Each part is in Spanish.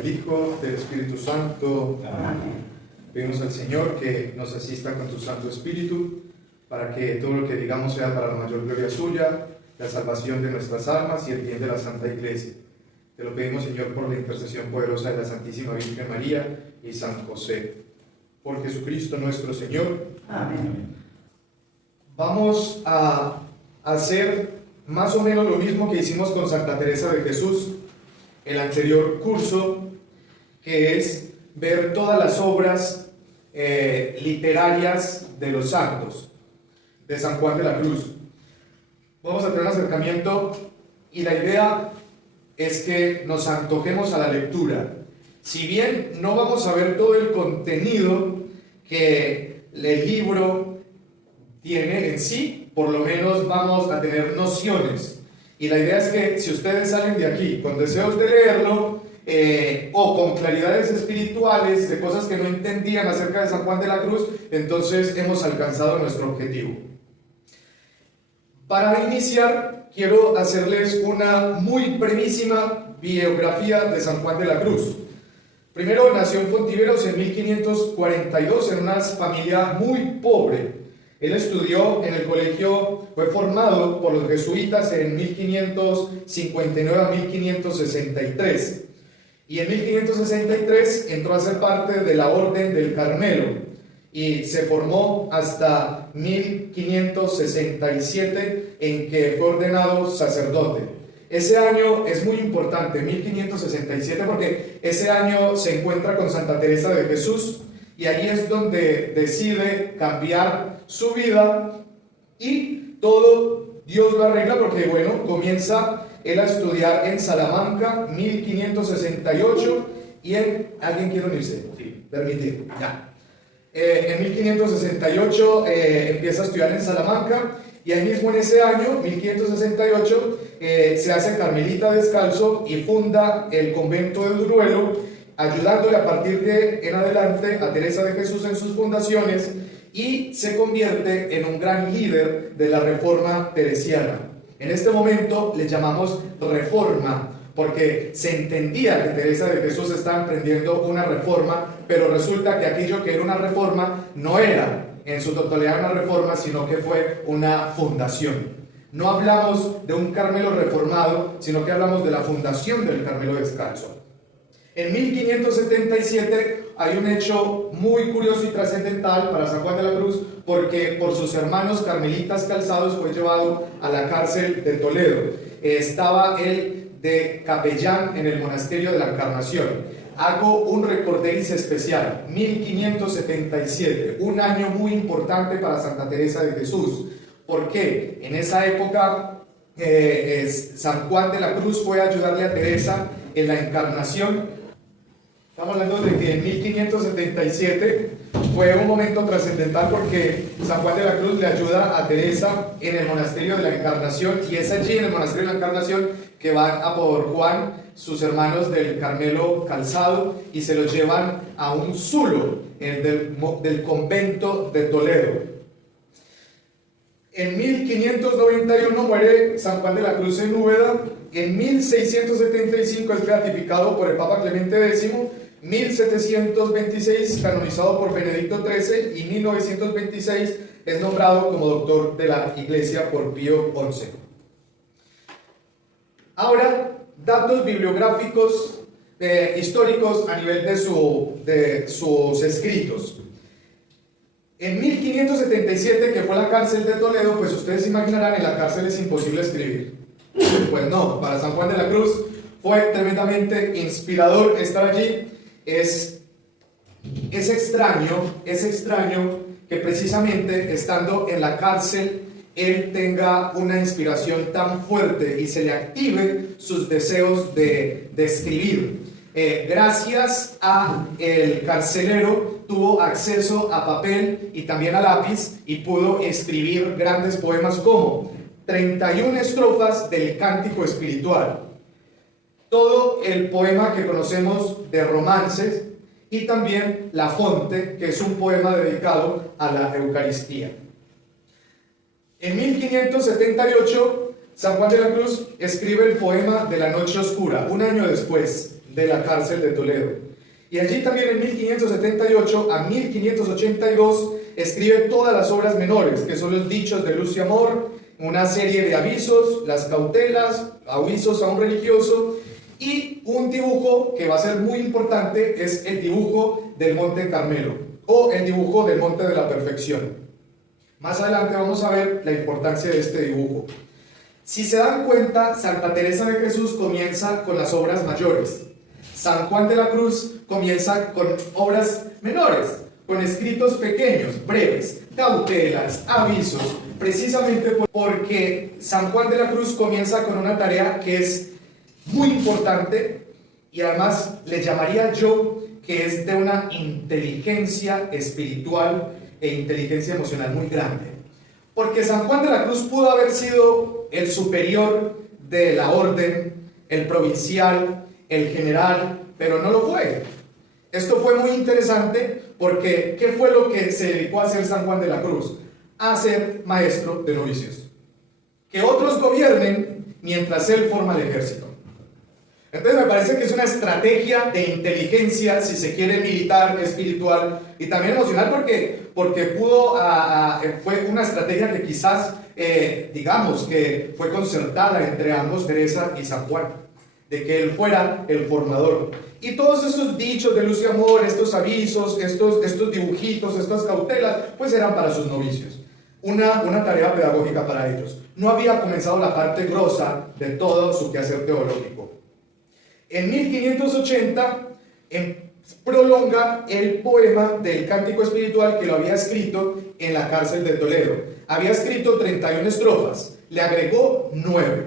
del Hijo, del Espíritu Santo. Amén. Pedimos al Señor que nos asista con su Santo Espíritu, para que todo lo que digamos sea para la mayor gloria suya, la salvación de nuestras almas y el bien de la Santa Iglesia. Te lo pedimos, Señor, por la intercesión poderosa de la Santísima Virgen María y San José. Por Jesucristo nuestro Señor. Amén. Vamos a hacer más o menos lo mismo que hicimos con Santa Teresa de Jesús el anterior curso, que es ver todas las obras literarias de los santos, de San Juan de la Cruz. Vamos a tener un acercamiento y la idea es que nos antojemos a la lectura. Si bien no vamos a ver todo el contenido que el libro tiene en sí, por lo menos vamos a tener nociones. Y la idea es que si ustedes salen de aquí con deseos de leerlo, o con claridades espirituales de cosas que no entendían acerca de San Juan de la Cruz, entonces hemos alcanzado nuestro objetivo. Para iniciar, quiero hacerles una muy brevísima biografía de San Juan de la Cruz. Primero, nació en Fontiveros en 1542 en una familia muy pobre. Él estudió en el colegio, fue formado por los jesuitas en 1559 a 1563. Y en 1563 entró a ser parte de la Orden del Carmelo y se formó hasta 1567, en que fue ordenado sacerdote. Ese año es muy importante, 1567, porque ese año se encuentra con Santa Teresa de Jesús y ahí es donde decide cambiar su vida y todo Dios lo arregla porque, bueno, comienza él a estudiar en Salamanca, 1568, y ¿alguien quiere unirse? Sí. Permitir, ya. En 1568 empieza a estudiar en Salamanca, y ahí mismo en ese año, 1568, se hace carmelita descalzo y funda el convento de Duruelo, ayudándole a partir de en adelante a Teresa de Jesús en sus fundaciones, y se convierte en un gran líder de la Reforma teresiana. En este momento le llamamos reforma, porque se entendía que Teresa de Jesús estaba emprendiendo una reforma, pero resulta que aquello que era una reforma no era en su totalidad una reforma, sino que fue una fundación. No hablamos de un Carmelo reformado, sino que hablamos de la fundación del Carmelo descalzo. En 1577 hay un hecho muy curioso y trascendental para San Juan de la Cruz, porque por sus hermanos carmelitas calzados fue llevado a la cárcel de Toledo. Estaba él de capellán en el monasterio de la Encarnación. Hago un recorderis especial, 1577, un año muy importante para Santa Teresa de Jesús. ¿Por qué? En esa época San Juan de la Cruz fue a ayudarle a Teresa en la Encarnación. Estamos hablando de que en 1577 fue un momento trascendental porque San Juan de la Cruz le ayuda a Teresa en el monasterio de la Encarnación, y es allí en el monasterio de la Encarnación que van a por Juan, sus hermanos del Carmelo calzado, y se los llevan a un zulo del convento de Toledo. En 1591 muere San Juan de la Cruz en Úbeda. En 1675 es beatificado por el Papa Clemente X, 1726 canonizado por Benedicto XIII y 1926 es nombrado como doctor de la Iglesia por Pío XI. Ahora, datos bibliográficos históricos a nivel de sus escritos. En 1577, que fue la cárcel de Toledo, pues ustedes se imaginarán, en la cárcel es imposible escribir. Pues no, para San Juan de la Cruz fue tremendamente inspirador estar allí. Es extraño que precisamente estando en la cárcel él tenga una inspiración tan fuerte y se le active sus deseos de escribir. Gracias a el carcelero tuvo acceso a papel y también a lápiz y pudo escribir grandes poemas como 31 estrofas del Cántico Espiritual, todo el poema que conocemos de romances y también La Fonte, que es un poema dedicado a la Eucaristía. En 1578, San Juan de la Cruz escribe el poema de la Noche Oscura, un año después de la cárcel de Toledo. Y allí también en 1578 a 1582 escribe todas las obras menores, que son los dichos de luz y amor, una serie de avisos, las cautelas, avisos a un religioso, y un dibujo que va a ser muy importante es el dibujo del Monte Carmelo, o el dibujo del Monte de la Perfección. Más adelante vamos a ver la importancia de este dibujo. Si se dan cuenta, Santa Teresa de Jesús comienza con las obras mayores. San Juan de la Cruz comienza con obras menores, con escritos pequeños, breves, cautelas, avisos, precisamente porque San Juan de la Cruz comienza con una tarea que es muy importante y además le llamaría yo que es de una inteligencia espiritual e inteligencia emocional muy grande. Porque San Juan de la Cruz pudo haber sido el superior de la orden, el provincial, el general, pero no lo fue. Esto fue muy interesante porque ¿qué fue lo que se dedicó a hacer San Juan de la Cruz? A ser maestro de novicios. Que otros gobiernen mientras él forma el ejército. Entonces me parece que es una estrategia de inteligencia, si se quiere, militar, espiritual y también emocional, porque fue una estrategia que quizás, digamos, que fue concertada entre ambos, Teresa y San Juan, de que él fuera el formador. Y todos esos dichos de luz y amor, estos avisos, estos dibujitos, estas cautelas, pues eran para sus novicios. Una tarea pedagógica para ellos. No había comenzado la parte grosa de todo su quehacer teológico. En 1580 prolonga el poema del Cántico Espiritual que lo había escrito en la cárcel de Toledo. Había escrito 31 estrofas, le agregó 9.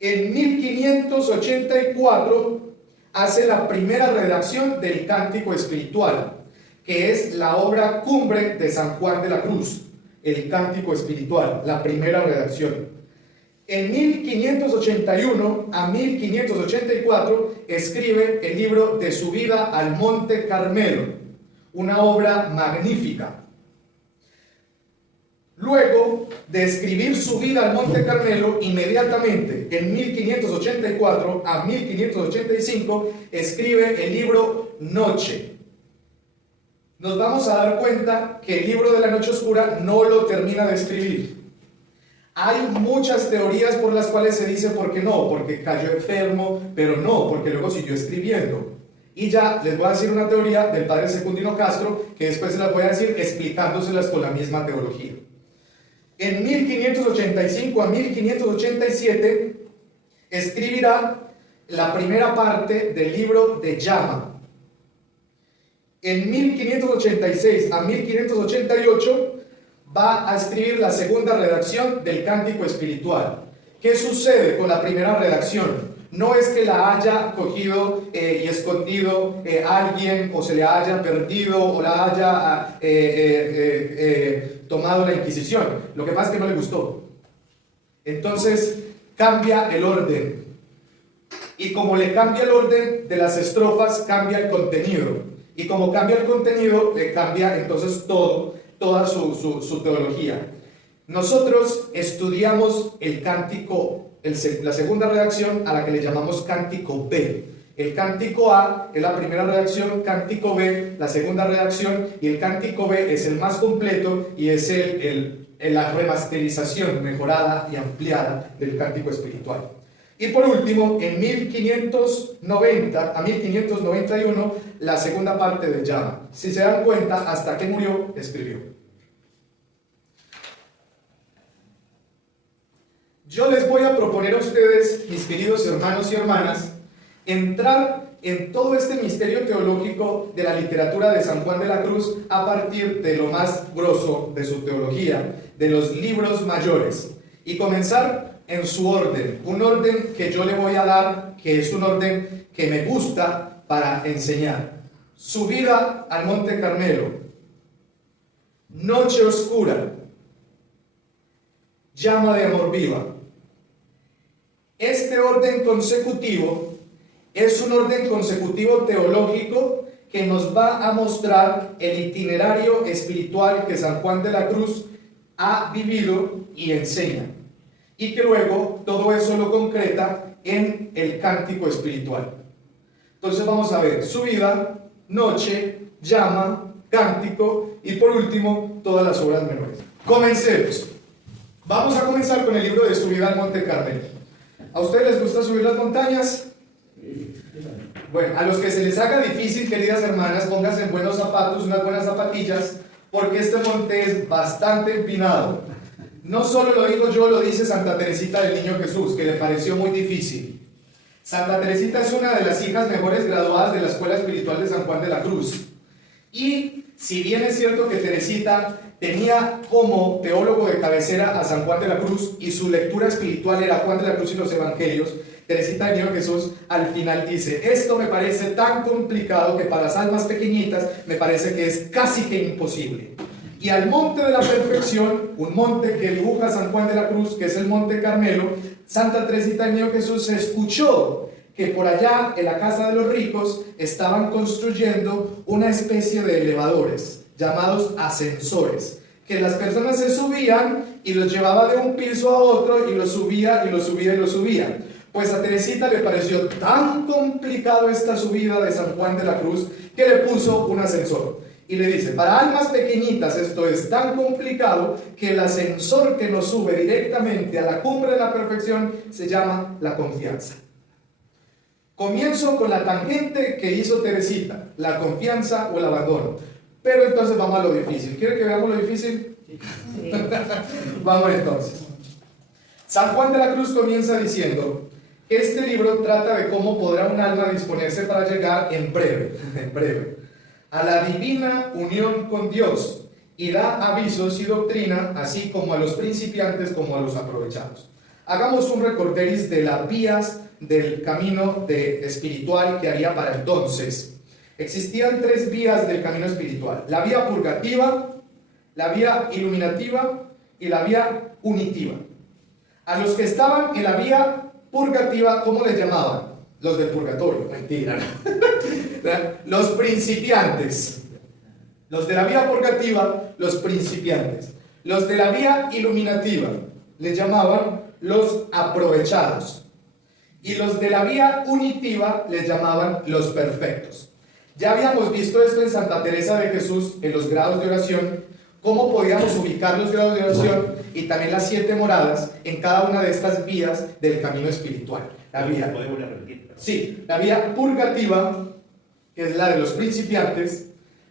En 1584 hace la primera redacción del Cántico Espiritual, que es la obra cumbre de San Juan de la Cruz, el Cántico Espiritual, la primera redacción. En 1581 a 1584 escribe el libro de su vida al Monte Carmelo, una obra magnífica. Luego de escribir su vida al Monte Carmelo, inmediatamente en 1584 a 1585 escribe el libro Noche. Nos vamos a dar cuenta que el libro de la Noche Oscura no lo termina de escribir. Hay muchas teorías por las cuales se dice por qué no, porque cayó enfermo, pero no, porque luego siguió escribiendo. Y ya les voy a decir una teoría del padre Secundino Castro, que después se las voy a decir explicándoselas con la misma teología. En 1585 a 1587 escribirá la primera parte del libro de Llama. En 1586 a 1588 va a escribir la segunda redacción del Cántico Espiritual. ¿Qué sucede con la primera redacción? No es que la haya cogido y escondido alguien, o se le haya perdido, o la haya tomado la Inquisición. Lo que pasa es que no le gustó. Entonces cambia el orden. Y como le cambia el orden de las estrofas, cambia el contenido. Y como cambia el contenido, le cambia entonces toda su teología. Nosotros estudiamos el cántico, la segunda redacción, a la que le llamamos cántico B. El cántico A es la primera redacción, cántico B la segunda redacción, y el cántico B es el más completo y es la remasterización mejorada y ampliada del cántico espiritual. Y por último, en 1590 a 1591, la segunda parte de Llama. Si se dan cuenta, hasta que murió, escribió. Yo les voy a proponer a ustedes, mis queridos hermanos y hermanas, entrar en todo este misterio teológico de la literatura de San Juan de la Cruz a partir de lo más grosso de su teología, de los libros mayores, y comenzar en su orden, un orden que yo le voy a dar, que es un orden que me gusta para enseñar. Subida al Monte Carmelo, Noche Oscura, Llama de Amor Viva. Este orden consecutivo es un orden consecutivo teológico que nos va a mostrar el itinerario espiritual que San Juan de la Cruz ha vivido y enseña, y que luego todo eso lo concreta en el cántico espiritual. Entonces vamos a ver subida, noche, llama, cántico y por último todas las obras menores. Comencemos. Vamos a comenzar con el libro de Subida al Monte Carmelo. ¿A ustedes les gusta subir las montañas? Bueno, a los que se les haga difícil, queridas hermanas, pónganse en buenos zapatos, unas buenas zapatillas, porque este monte es bastante empinado. No solo lo digo yo, lo dice Santa Teresita del Niño Jesús, que le pareció muy difícil. Santa Teresita es una de las hijas mejores graduadas de la Escuela Espiritual de San Juan de la Cruz. Y si bien es cierto que Teresita tenía como teólogo de cabecera a San Juan de la Cruz y su lectura espiritual era Juan de la Cruz y los Evangelios, Teresita del Niño Jesús al final dice: esto me parece tan complicado que para las almas pequeñitas me parece que es casi que imposible. Y al monte de la perfección, un monte que dibuja San Juan de la Cruz, que es el Monte Carmelo, Santa Teresita del Niño Jesús escuchó que por allá en la casa de los ricos estaban construyendo una especie de elevadores llamados ascensores, que las personas se subían y los llevaba de un piso a otro y los subía y los subía y los subía. Pues a Teresita le pareció tan complicado esta subida de San Juan de la Cruz que le puso un ascensor. Y le dice: para almas pequeñitas esto es tan complicado que el ascensor que nos sube directamente a la cumbre de la perfección se llama la confianza. Comienzo con la tangente que hizo Teresita, la confianza o el abandono. Pero entonces vamos a lo difícil. ¿Quiere que veamos lo difícil? Sí. Vamos entonces. San Juan de la Cruz comienza diciendo: este libro trata de cómo podrá un alma disponerse para llegar en breve, a la divina unión con Dios, y da avisos y doctrina, así como a los principiantes como a los aprovechados. Hagamos un recorderis de las vías del camino espiritual que había para entonces. Existían 3 vías del camino espiritual: la vía purgativa, la vía iluminativa y la vía unitiva. A los que estaban en la vía purgativa, ¿cómo les llamaban? Los del purgatorio. Mentira. Los principiantes. Los de la vía purgativa, los principiantes. Los de la vía iluminativa les llamaban los aprovechados. Y los de la vía unitiva les llamaban los perfectos. Ya habíamos visto esto en Santa Teresa de Jesús, en los grados de oración, cómo podíamos ubicar los grados de oración y también las 7 moradas en cada una de estas vías del camino espiritual. La vía, sí, la vía purgativa, que es la de los principiantes,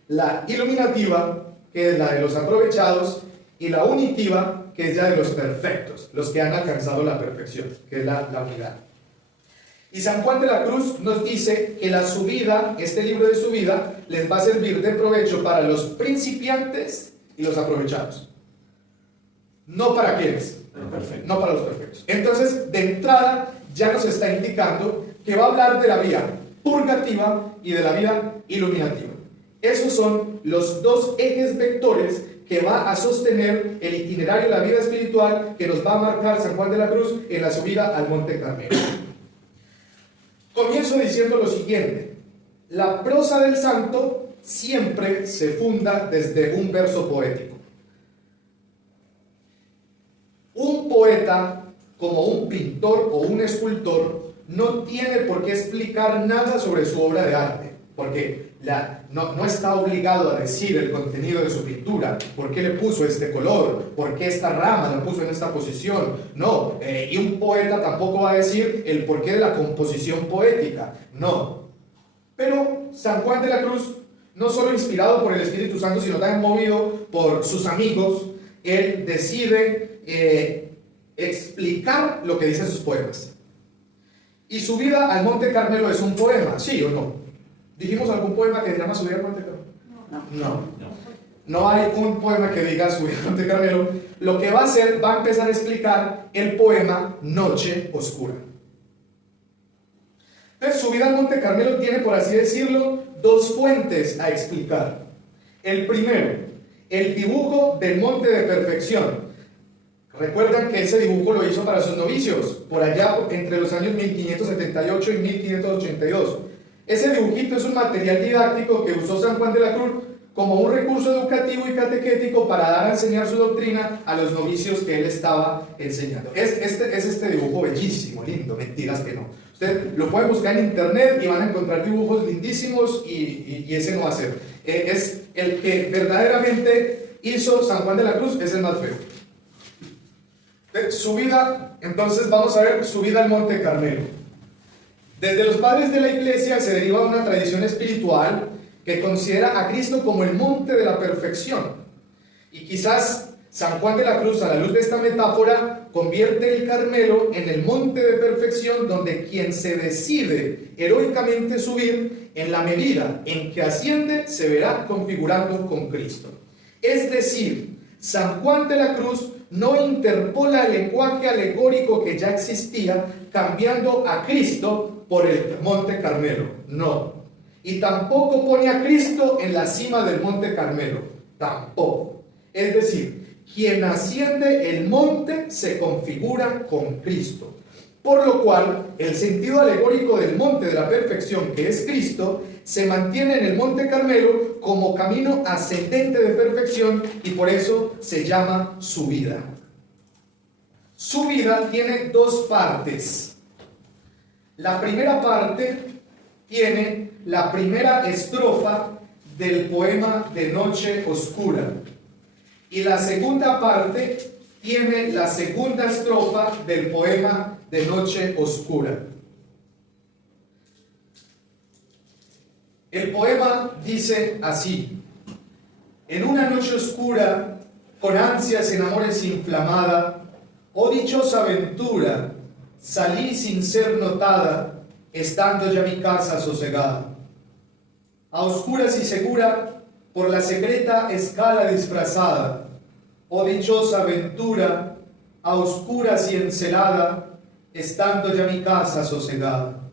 la iluminativa, que es la de los aprovechados, y la unitiva, que es la de los perfectos, los que han alcanzado la perfección, que es la unidad. Y San Juan de la Cruz nos dice que la subida, este libro de subida, les va a servir de provecho para los principiantes y los aprovechados. No para quienes, no para los perfectos. Entonces, de entrada, ya nos está indicando que va a hablar de la vía purgativa y de la vía iluminativa. Esos son los 2 ejes vectores que va a sostener el itinerario de la vida espiritual que nos va a marcar San Juan de la Cruz en la subida al Monte Carmelo. Comienzo diciendo lo siguiente: la prosa del santo siempre se funda desde un verso poético. Un poeta, como un pintor o un escultor, no tiene por qué explicar nada sobre su obra de arte, porque no está obligado a decir el contenido de su pintura, por qué le puso este color, por qué esta rama la puso en esta posición. No, y un poeta tampoco va a decir el porqué de la composición poética, no. Pero San Juan de la Cruz, no solo inspirado por el Espíritu Santo, sino también movido por sus amigos, él decide explicar lo que dicen sus poemas. Y Subida al Monte Carmelo es un poema, ¿sí o no? ¿Dijimos algún poema que se llama Subida al Monte Carmelo? No hay un poema que diga Subida al Monte Carmelo. Lo que va a hacer, va a empezar a explicar el poema Noche Oscura. Entonces, Subida al Monte Carmelo tiene, por así decirlo, 2 fuentes a explicar. El primero, el dibujo del Monte de Perfección. Recuerdan que ese dibujo lo hizo para sus novicios, por allá entre los años 1578 y 1582. Ese dibujito es un material didáctico que usó San Juan de la Cruz como un recurso educativo y catequético para dar a enseñar su doctrina a los novicios que él estaba enseñando. Es este dibujo bellísimo, lindo, mentiras que no. Usted lo puede buscar en internet y van a encontrar dibujos lindísimos y ese no va a ser. Es el que verdaderamente hizo San Juan de la Cruz, es el más feo. Su vida, entonces vamos a ver su vida al Monte Carmelo. Desde los padres de la iglesia se deriva una tradición espiritual que considera a Cristo como el monte de la perfección. Y quizás San Juan de la Cruz, a la luz de esta metáfora, convierte el Carmelo en el monte de perfección donde quien se decide heroicamente subir, en la medida en que asciende, se verá configurando con Cristo. Es decir, San Juan de la Cruz no interpola el lenguaje alegórico que ya existía, cambiando a Cristo por el Monte Carmelo. No. Y tampoco pone a Cristo en la cima del Monte Carmelo. Tampoco. Es decir, quien asciende el monte se configura con Cristo. Por lo cual, el sentido alegórico del monte de la perfección, que es Cristo, se mantiene en el Monte Carmelo como camino ascendente de perfección y por eso se llama subida. Subida tiene dos partes. La primera parte tiene la primera estrofa del poema de Noche Oscura y la segunda parte tiene la segunda estrofa del poema de Noche Oscura. El poema dice así: en una noche oscura, con ansias en amores inflamada, oh dichosa aventura, salí sin ser notada, estando ya mi casa sosegada. A oscuras y segura, por la secreta escala disfrazada, oh dichosa aventura, a oscuras y encelada, estando ya mi casa sosegada.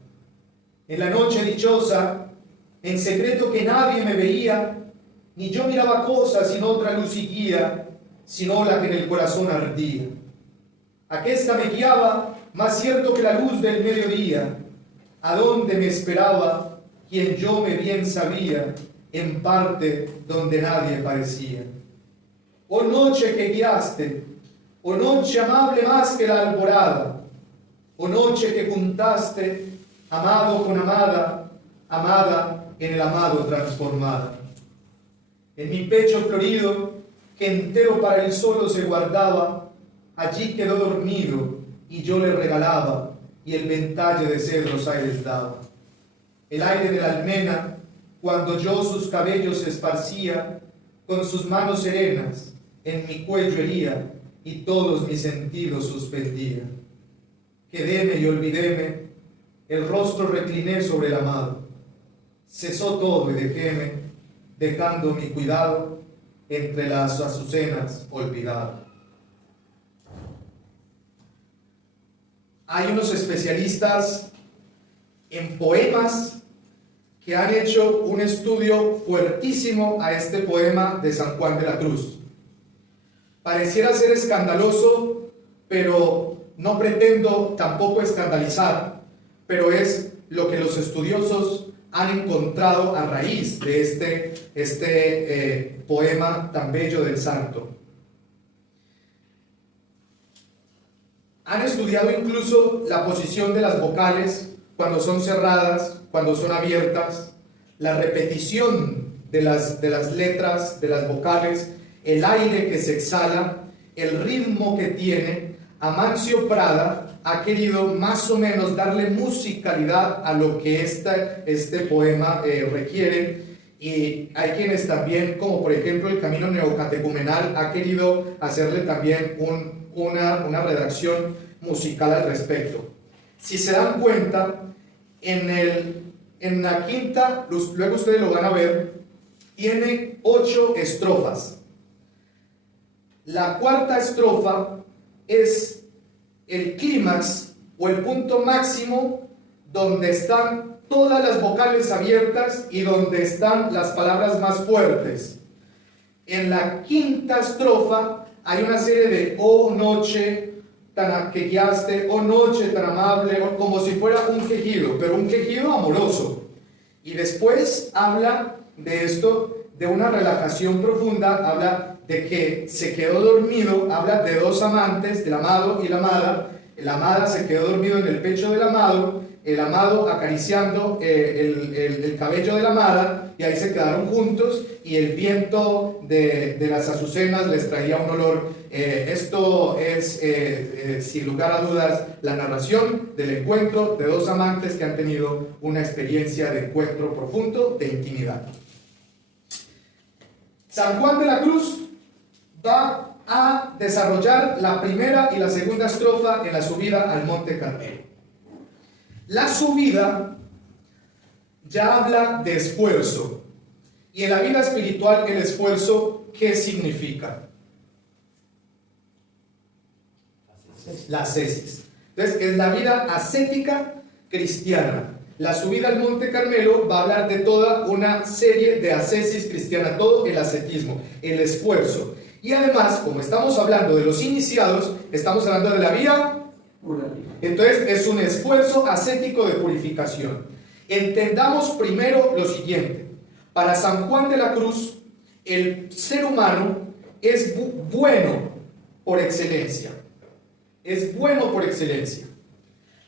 En la noche dichosa, en secreto que nadie me veía, ni yo miraba cosa sin otra luz y guía, sino la que en el corazón ardía. Aquesta me guiaba, más cierto que la luz del mediodía, a donde me esperaba, quien yo me bien sabía, en parte donde nadie parecía. Oh noche que guiaste, oh noche amable más que la alborada, oh noche que juntaste, amado con amada, amada en el amado transformada. En mi pecho florido, que entero para él solo se guardaba, allí quedó dormido, y yo le regalaba, y el ventalle de cedros aires daba. El aire de la almena, cuando yo sus cabellos esparcía, con sus manos serenas, en mi cuello hería, y todos mis sentidos suspendía. Quedéme y olvidéme, el rostro recliné sobre el amado. Cesó todo y dejéme, dejando mi cuidado entre las azucenas olvidado. Hay unos especialistas en poemas que han hecho un estudio fuertísimo a este poema de San Juan de la Cruz. Pareciera ser escandaloso, pero no pretendo tampoco escandalizar, pero es lo que los estudiosos han encontrado a raíz de este poema tan bello del santo. Han estudiado incluso la posición de las vocales cuando son cerradas, cuando son abiertas, la repetición de las letras, de las vocales, el aire que se exhala, el ritmo que tiene. Amancio Prada ha querido más o menos darle musicalidad a lo que este poema requiere, y hay quienes también, como por ejemplo el Camino Neocatecumenal, ha querido hacerle también una redacción musical al respecto. Si se dan cuenta, en la quinta, luego ustedes lo van a ver, tiene 8 estrofas. La cuarta estrofa es el clímax o el punto máximo donde están todas las vocales abiertas y donde están las palabras más fuertes. En la quinta estrofa hay una serie de oh noche tan que guiaste, oh noche tan amable, como si fuera un quejido, pero un quejido amoroso. Y después habla de esto, de una relajación profunda, habla de que se quedó dormido, habla de 2 amantes, del amado y la amada. La amada se quedó dormido en el pecho del amado, el amado acariciando el cabello de la amada, y ahí se quedaron juntos, y el viento de las azucenas les traía un olor. Esto es, sin lugar a dudas, la narración del encuentro de dos amantes que han tenido una experiencia de encuentro profundo, de intimidad. San Juan de la Cruz va a desarrollar la primera y la segunda estrofa en la subida al Monte Carmelo. La subida ya habla de esfuerzo, y en la vida espiritual el esfuerzo, ¿qué significa? La ascesis. Entonces, es la vida ascética cristiana. La subida al Monte Carmelo va a hablar de toda una serie de ascesis cristiana, todo el ascetismo, el esfuerzo. Y además, como estamos hablando de los iniciados, estamos hablando de la vía. Entonces, es un esfuerzo ascético de purificación. Entendamos primero lo siguiente. Para San Juan de la Cruz, el ser humano es bueno por excelencia. Es bueno por excelencia.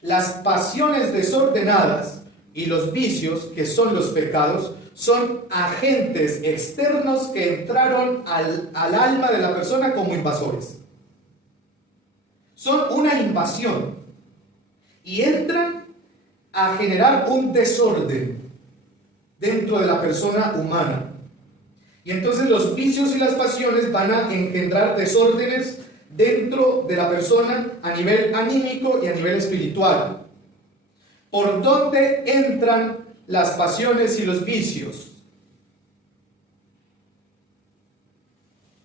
Las pasiones desordenadas y los vicios, que son los pecados, son agentes externos que entraron al alma de la persona como invasores. Son una invasión y entran a generar un desorden dentro de la persona humana. Y entonces los vicios y las pasiones van a engendrar desórdenes dentro de la persona a nivel anímico y a nivel espiritual. ¿Por dónde entran las pasiones y los vicios?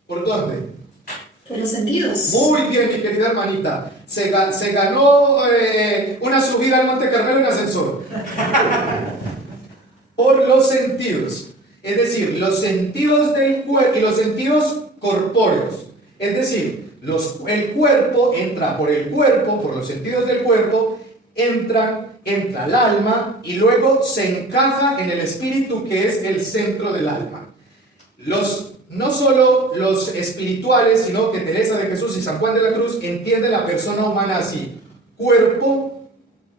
¿Por dónde? Por los sentidos. Muy bien, mi querida hermanita. Se ganó una subida al Monte Carmelo en ascensor. Por los sentidos. Es decir, los sentidos del cuerpo y los sentidos corpóreos. Es decir, el cuerpo entra por el cuerpo, por los sentidos del cuerpo, entra el alma y luego se encaja en el espíritu, que es el centro del alma. No solo los espirituales, sino que Teresa de Jesús y San Juan de la Cruz entienden la persona humana así: cuerpo,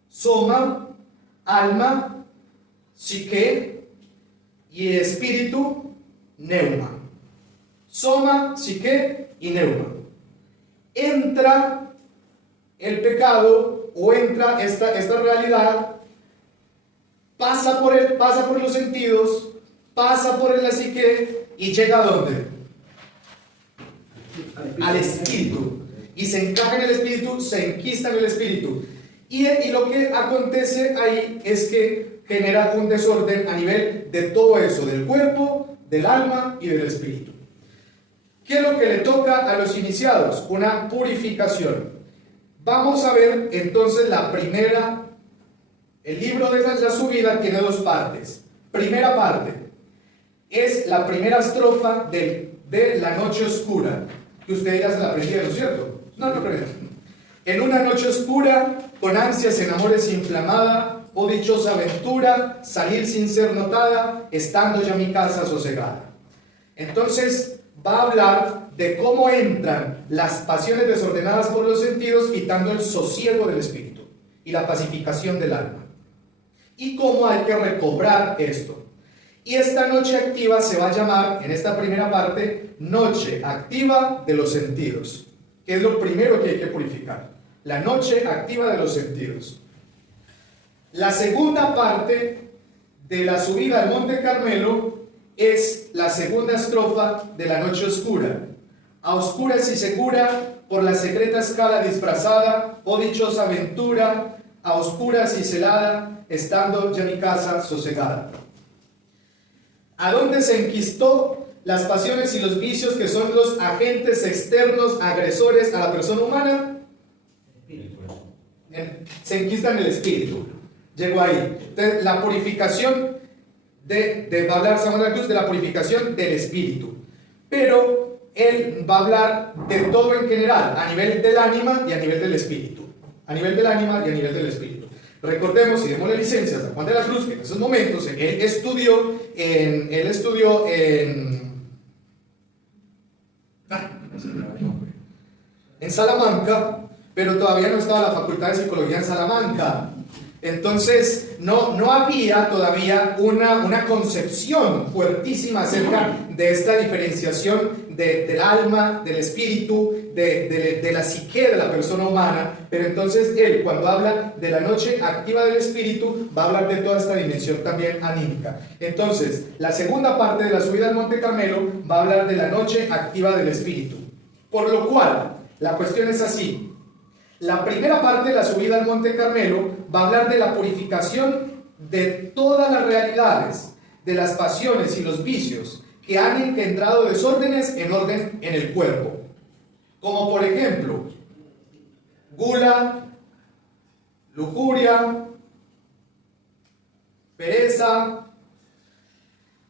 soma, alma, psique, y espíritu, neuma. Soma, psique y neuma. Entra el pecado o entra esta realidad, pasa por los sentidos, pasa por la psique y llega ¿a dónde? Al espíritu. Y se encaja en el espíritu, se enquista en el espíritu. Y lo que acontece ahí es que genera un desorden a nivel de todo eso, del cuerpo, del alma y del espíritu. ¿Qué es lo que le toca a los iniciados? Una purificación. Vamos a ver entonces la primera. El libro de la subida tiene dos partes. Primera parte es la primera estrofa de la noche oscura, que ustedes ya se la aprendieron, ¿cierto? No aprendieron. En una noche oscura, con ansias en amores inflamada, oh dichosa aventura, salir sin ser notada, estando ya mi casa sosegada. Entonces va a hablar de cómo entran las pasiones desordenadas por los sentidos, quitando el sosiego del espíritu y la pacificación del alma, y cómo hay que recobrar esto. Y esta noche activa se va a llamar, en esta primera parte, noche activa de los sentidos, que es lo primero que hay que purificar, la noche activa de los sentidos. La segunda parte de la subida al Monte Carmelo es la segunda estrofa de la noche oscura. A oscuras y segura, por la secreta escala disfrazada, oh dichosa aventura, a oscuras y celada, estando ya mi casa sosegada. ¿A dónde se enquistó las pasiones y los vicios, que son los agentes externos agresores a la persona humana? Se enquista en el espíritu. Llegó ahí. Entonces, la purificación va a hablar San Juan de la Cruz de la purificación del espíritu. Pero él va a hablar de todo en general, a nivel del ánima y a nivel del espíritu. A nivel del ánima y a nivel del espíritu. Recordemos y démosle licencia a San Juan de la Cruz, que en esos momentos él estudió en Salamanca, pero todavía no estaba la Facultad de Psicología en Salamanca. Entonces no había todavía una concepción fuertísima acerca de esta diferenciación del alma, del espíritu, de la psique de la persona humana. Pero entonces él, cuando habla de la noche activa del espíritu, va a hablar de toda esta dimensión también anímica. Entonces, la segunda parte de la subida al Monte Carmelo va a hablar de la noche activa del espíritu. Por lo cual, la cuestión es así. La primera parte de la subida al Monte Carmelo va a hablar de la purificación de todas las realidades, de las pasiones y los vicios que han engendrado desórdenes en orden en el cuerpo. Como por ejemplo, gula, lujuria, pereza.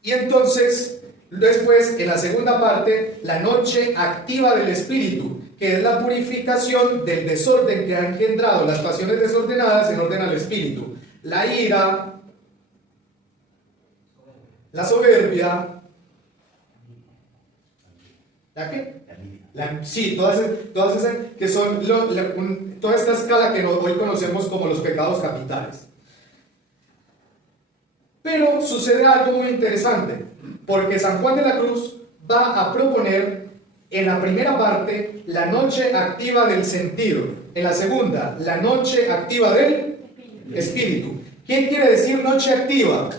Y entonces, después, en la segunda parte, la noche activa del espíritu, que es la purificación del desorden que han engendrado las pasiones desordenadas en orden al espíritu. La ira, la soberbia, ¿la qué? Sí, todas esas que son toda esta escala que hoy conocemos como los pecados capitales. Pero sucede algo muy interesante, porque San Juan de la Cruz va a proponer en la primera parte la noche activa del sentido, en la segunda la noche activa del espíritu. ¿Qué quiere decir noche activa?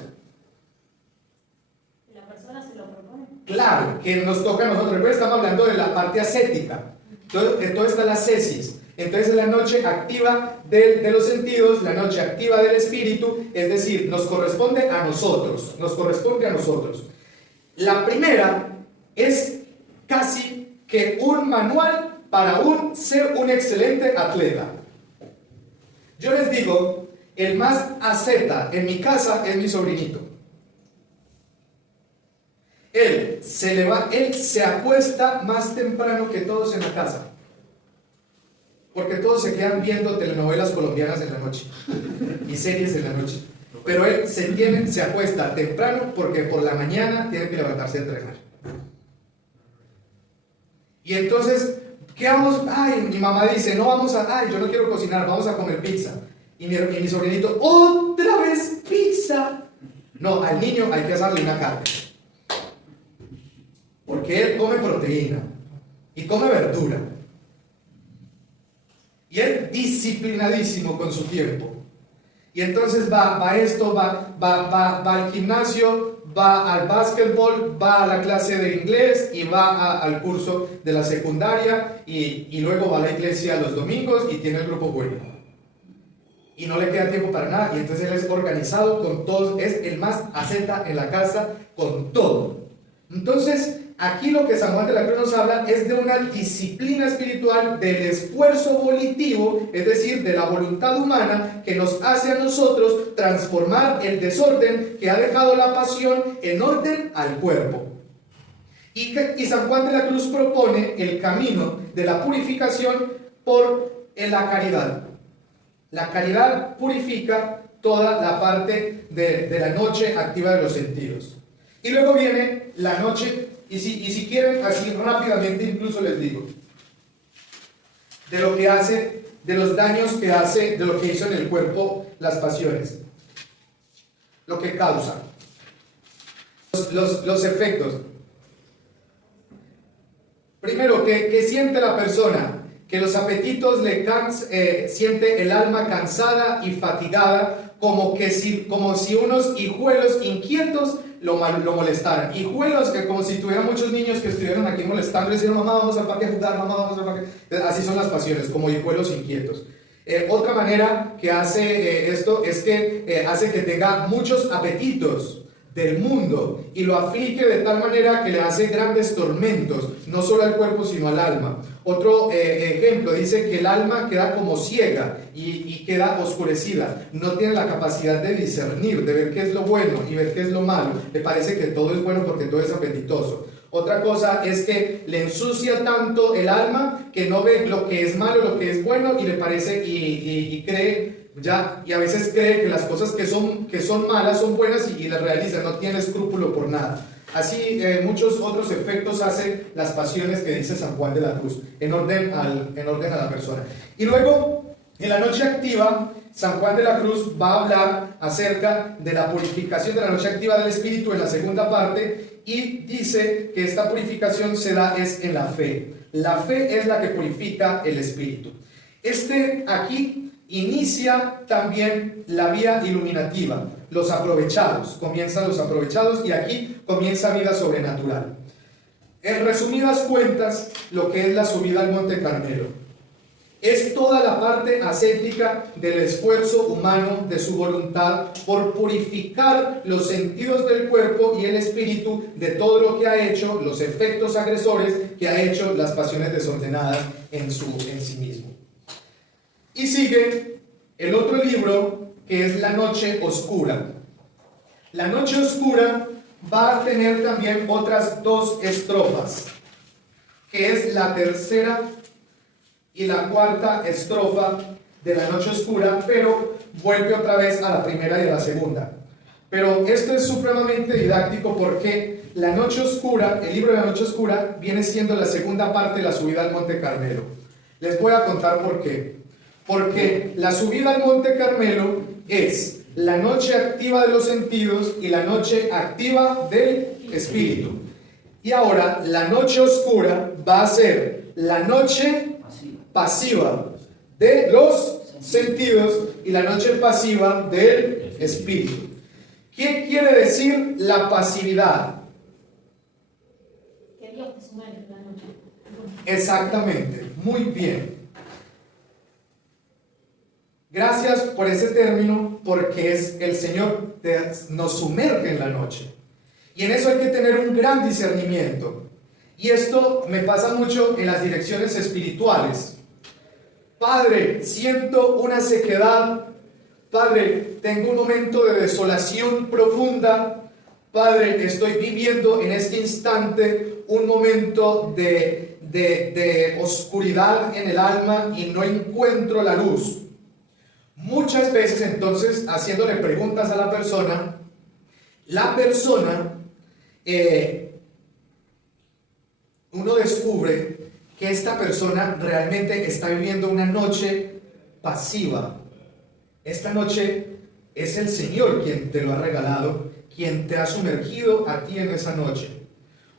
La persona se lo propone. Claro, que nos toca a nosotros. Recuerden, estamos hablando de la parte ascética. Todo está la ascesis. Entonces es la noche activa de los sentidos, la noche activa del espíritu, es decir, nos corresponde a nosotros. La primera es casi que un manual para ser un excelente atleta. Yo les digo, el más asceta en mi casa es mi sobrinito. Él se acuesta más temprano que todos en la casa, porque todos se quedan viendo telenovelas colombianas en la noche y series en la noche. Pero él se acuesta temprano porque por la mañana tiene que levantarse a entrenar. Y entonces, ¿qué vamos? Ay, mi mamá dice, no vamos yo no quiero cocinar, vamos a comer pizza. Y mi sobrinito, ¡otra vez pizza! No, al niño hay que hacerle una carne. Porque él come proteína y come verdura. Y él disciplinadísimo con su tiempo. Y entonces va al gimnasio, va al básquetbol, va a la clase de inglés y va al curso de la secundaria y luego va a la iglesia los domingos y tiene el grupo bueno. Y no le queda tiempo para nada y entonces él es organizado con todos, es el más asceta en la casa con todo. Entonces, aquí lo que San Juan de la Cruz nos habla es de una disciplina espiritual, del esfuerzo volitivo, es decir, de la voluntad humana que nos hace a nosotros transformar el desorden que ha dejado la pasión en orden al cuerpo. Y San Juan de la Cruz propone el camino de la purificación por la caridad. La caridad purifica toda la parte de la noche activa de los sentidos. Y luego viene la noche. Y si quieren, así rápidamente incluso les digo, de lo que hace, de los daños que hace, de lo que hizo en el cuerpo las pasiones, lo que causa, los efectos. Primero, que siente la persona, que los apetitos siente el alma cansada y fatigada, como si unos hijuelos inquietos lo molestaran. Hijuelos que como si tuvieran muchos niños que estuvieran aquí molestando y decían, mamá, vamos al parque a jugar, mamá, vamos al parque. Así son las pasiones, como hijuelos inquietos. Otra manera que hace esto es que hace que tenga muchos apetitos del mundo y lo aflige de tal manera que le hace grandes tormentos, no solo al cuerpo sino al alma. Otro ejemplo dice que el alma queda como ciega y queda oscurecida, no tiene la capacidad de discernir, de ver qué es lo bueno y ver qué es lo malo, le parece que todo es bueno porque todo es apetitoso. Otra cosa es que le ensucia tanto el alma que no ve lo que es malo, lo que es bueno y le parece y cree y a veces cree que las cosas que son malas son buenas y las realiza, no tiene escrúpulo por nada. Así muchos otros efectos hacen las pasiones que dice San Juan de la Cruz en orden a la persona. Y luego en la noche activa San Juan de la Cruz va a hablar acerca de la purificación de la noche activa del Espíritu en la segunda parte, y dice que esta purificación se da es en la fe. La fe es la que purifica el Espíritu. Aquí inicia también la vía iluminativa, los aprovechados. Comienzan los aprovechados y aquí comienza vida sobrenatural. En resumidas cuentas, lo que es la subida al Monte Carmelo es toda la parte ascética del esfuerzo humano, de su voluntad por purificar los sentidos del cuerpo y el espíritu de todo lo que ha hecho, los efectos agresores que ha hecho las pasiones desordenadas en sí mismo. Y sigue el otro libro, que es La Noche Oscura. La Noche Oscura va a tener también otras 2 estrofas, que es la tercera y la cuarta estrofa de La Noche Oscura, pero vuelve otra vez a la primera y a la segunda. Pero esto es supremamente didáctico porque La Noche Oscura, el libro de La Noche Oscura, viene siendo la segunda parte de la subida al Monte Carmelo. Les voy a contar por qué. Porque la subida al Monte Carmelo es la noche activa de los sentidos y la noche activa del espíritu. Y ahora la noche oscura va a ser la noche pasiva de los sentidos y la noche pasiva del espíritu. ¿Qué quiere decir la pasividad? Que Dios te sumerge en la noche. Exactamente, muy bien. Gracias por ese término, porque es el Señor nos sumerge en la noche. Y en eso hay que tener un gran discernimiento. Y esto me pasa mucho en las direcciones espirituales. Padre, siento una sequedad. Padre, tengo un momento de desolación profunda. Padre, estoy viviendo en este instante un momento de oscuridad en el alma y no encuentro la luz. Muchas veces entonces, haciéndole preguntas a la persona, uno descubre que esta persona realmente está viviendo una noche pasiva. Esta noche es el Señor quien te lo ha regalado, quien te ha sumergido a ti en esa noche.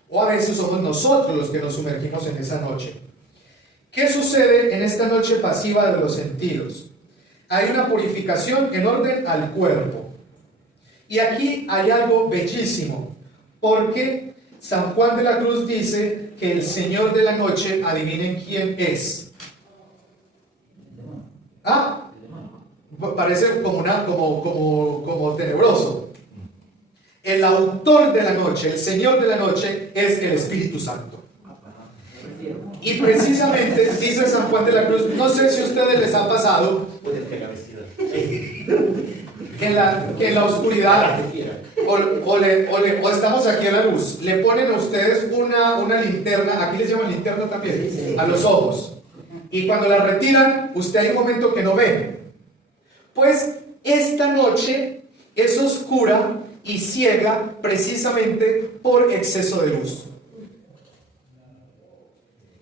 O a veces somos nosotros los que nos sumergimos en esa noche. ¿Qué sucede en esta noche pasiva de los sentidos? Hay una purificación en orden al cuerpo. Y aquí hay algo bellísimo, porque San Juan de la Cruz dice que el Señor de la noche, adivinen quién es. ¿Ah? Parece como tenebroso. El autor de la noche, el Señor de la noche, es el Espíritu Santo. Y precisamente dice San Juan de la Cruz, no sé si a ustedes les ha pasado que en la oscuridad o estamos aquí a la luz, le ponen a ustedes una linterna, aquí les llaman linterna también, a los ojos, y cuando la retiran, usted hay un momento que no ve. Pues esta noche es oscura y ciega precisamente por exceso de luz.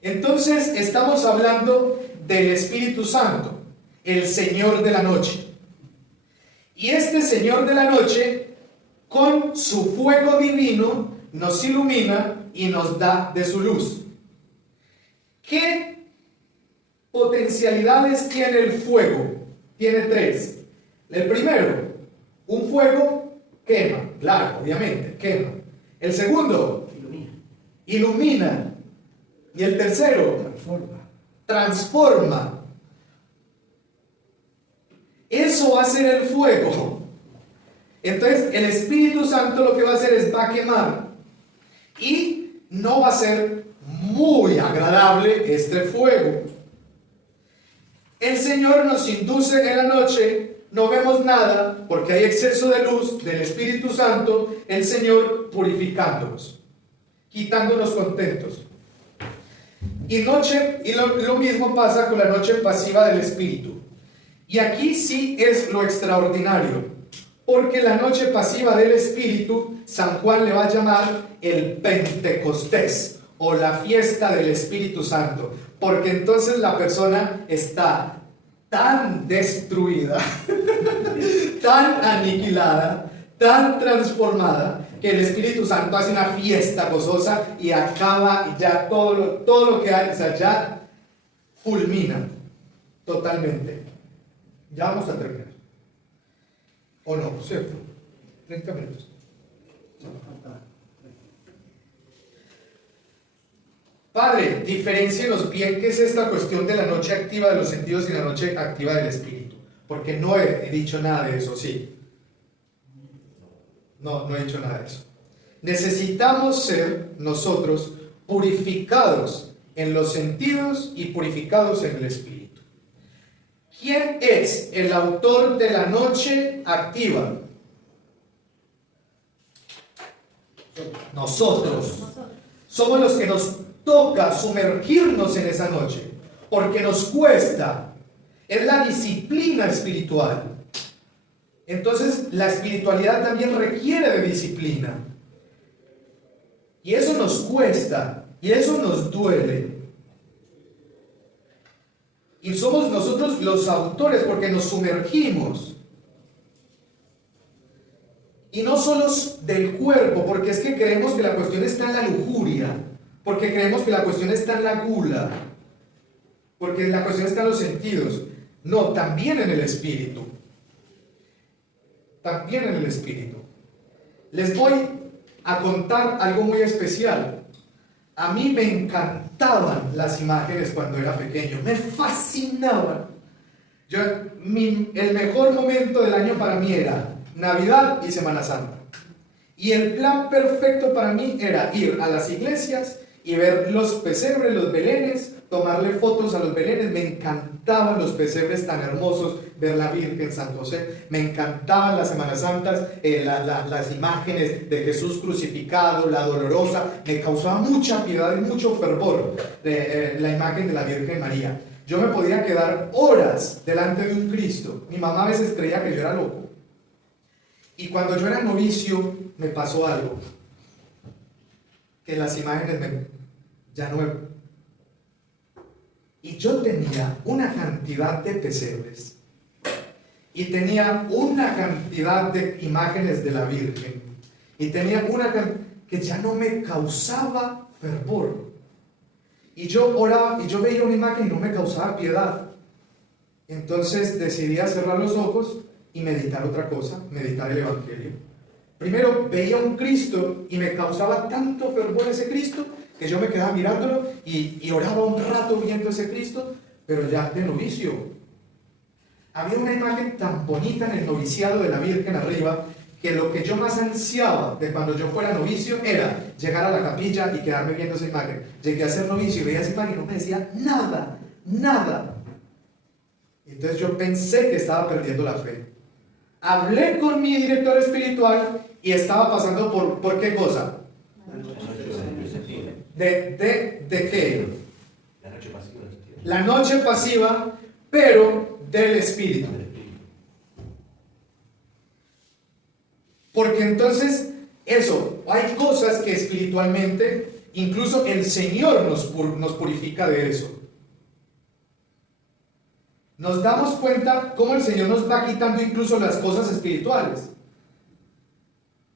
Entonces estamos hablando del Espíritu Santo, el Señor de la noche. Y este Señor de la noche, con su fuego divino, nos ilumina y nos da de su luz. ¿Qué potencialidades tiene el fuego? Tiene 3. El primero, un fuego quema, claro, obviamente, quema. El segundo, ilumina. Y el tercero, transforma. Eso va a ser el fuego. Entonces el Espíritu Santo lo que va a hacer es va a quemar. Y no va a ser muy agradable este fuego. El Señor nos induce en la noche, no vemos nada porque hay exceso de luz del Espíritu Santo, el Señor purificándonos, quitándonos contentos. Y lo mismo pasa con la noche pasiva del Espíritu. Y aquí sí es lo extraordinario, porque la noche pasiva del Espíritu, San Juan le va a llamar el Pentecostés, o la fiesta del Espíritu Santo, porque entonces la persona está tan destruida, tan aniquilada, tan transformada, que el Espíritu Santo hace una fiesta gozosa y acaba ya todo lo que hay, o sea, ya fulmina totalmente. Ya vamos a terminar. ¿O no? ¿Cierto? 30 minutos. Padre, diferencienos bien qué es esta cuestión de la noche activa de los sentidos y la noche activa del espíritu. Porque no he dicho nada de eso, sí. No he dicho nada de eso. Necesitamos ser nosotros purificados en los sentidos y purificados en el espíritu. ¿Quién es el autor de la noche activa? Nosotros. Somos los que nos toca sumergirnos en esa noche, porque nos cuesta. Es la disciplina espiritual. Entonces la espiritualidad también requiere de disciplina, y eso nos cuesta, y eso nos duele, y somos nosotros los autores porque nos sumergimos, y no solo del cuerpo, porque es que creemos que la cuestión está en la lujuria, porque creemos que la cuestión está en la gula, porque la cuestión está en los sentidos. No, también en el espíritu. También en el espíritu. Les voy a contar algo muy especial. A mí me encantaban las imágenes cuando era pequeño, me fascinaban. El mejor momento del año para mí era Navidad y Semana Santa. Y el plan perfecto para mí era ir a las iglesias y ver los pesebres, los belenes, tomarle fotos a los belenes. Me encantaban los pesebres tan hermosos, ver la Virgen, San José. Me encantaban las Semanas Santas, las imágenes de Jesús crucificado, la dolorosa. Me causaba mucha piedad y mucho fervor la imagen de la Virgen María. Yo me podía quedar horas delante de un Cristo. Mi mamá a veces creía que yo era loco. Y cuando yo era novicio me pasó algo, que las imágenes ya no me... Y yo tenía una cantidad de pesebres y tenía una cantidad de imágenes de la Virgen y tenía una que ya no me causaba fervor. Y yo oraba y yo veía una imagen y no me causaba piedad. Entonces decidí cerrar los ojos y meditar otra cosa, meditar el Evangelio. Primero veía un Cristo y me causaba tanto fervor ese Cristo que yo me quedaba mirándolo y oraba un rato viendo ese Cristo, pero ya de novicio. Había una imagen tan bonita en el noviciado de la Virgen arriba, que lo que yo más ansiaba de cuando yo fuera novicio era llegar a la capilla y quedarme viendo esa imagen. Llegué a ser novicio y veía esa imagen y no me decía nada, nada. Entonces yo pensé que estaba perdiendo la fe. Hablé con mi director espiritual y estaba pasando por ¿qué cosa? ¿De qué? La noche pasiva, pero del espíritu. Porque entonces, hay cosas que espiritualmente, incluso el Señor nos purifica de eso. Nos damos cuenta cómo el Señor nos va quitando incluso las cosas espirituales.